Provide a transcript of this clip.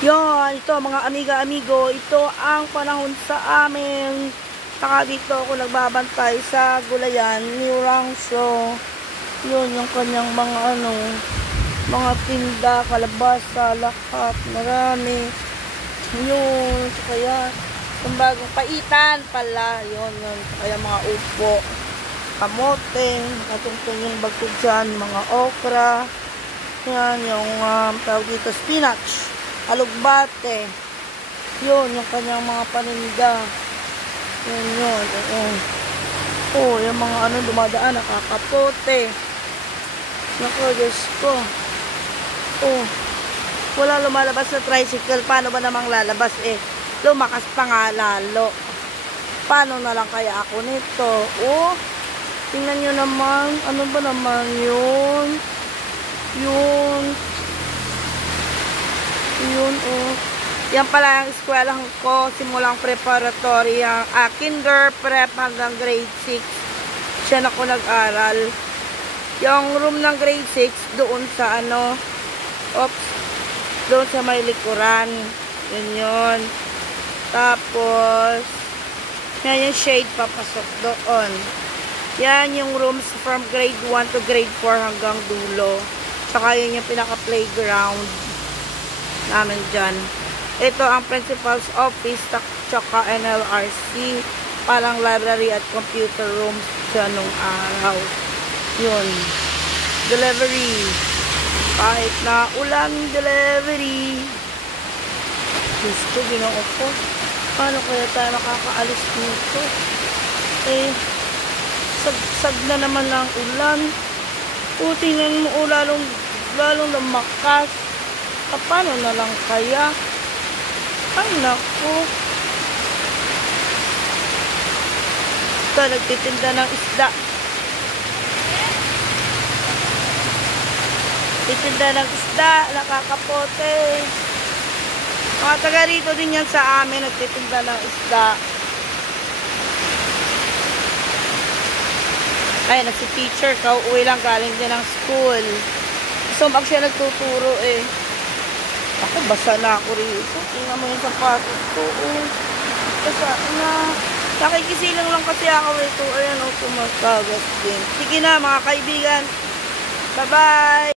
Yon, ito mga amiga-amigo, ito ang panahon sa amin. Saka dito ako nagbabantay sa gulayan ni Rangso. Yun, yung kanyang mga tinda, kalabasa, lahat, marami. Yun, kaya, yung bagong paitan pala, yun. Kaya mga upo, kamote, natungtong yung bagko dyan, mga okra. Yan, yung tawag dito, spinach. Alugbate. Yun, yung kanyang mga paninda. Yun. Oh, yung mga dumadaan, nakakapote. Naku, Diyos ko. Oh, wala lumalabas na tricycle. Paano ba namang lalabas eh? Lumakas pa nga lalo. Paano na lang kaya ako nito? Oh, tingnan nyo naman. Ano ba naman yun? Yun, oh. Yan pala ang eskwelahan ko, simulang preparatory, ang kinder, prep hanggang grade 6. Diyan ako nag-aral. Yung room ng grade 6, doon sa doon sa may likuran. Yun. Tapos, yan yung shade papasok doon. Yan yung rooms from grade 1 to grade 4 hanggang dulo. Saka yun yung pinaka-playground namin dyan. Ito ang principal's office, tsaka NLRC, parang library at computer rooms dyan nung araw. Yun. Delivery. Kahit na ulan, delivery. Gusto, ginoo ko. Paano kaya tayo nakakaalis dito? Eh, sagsag na naman ng ulan. O, tingnan mo, lalong lumakas. Paano na lang kaya? Ay, naku. Ito, nagtitinda ng isda. Titinda ng isda, nakakapote. Mga taga rito din yan sa amin, nagtitinda ng isda. Ay, nagsi-teacher, kauwi lang galing din ng school. So, siya nagtuturo eh. Ako, basa na ako rito. Tingnan mo yung sapatos ko. Basa na. Nakikisilang lang kasi ako rito. Ayan, tumatagas din. Sige na, mga kaibigan. Bye-bye!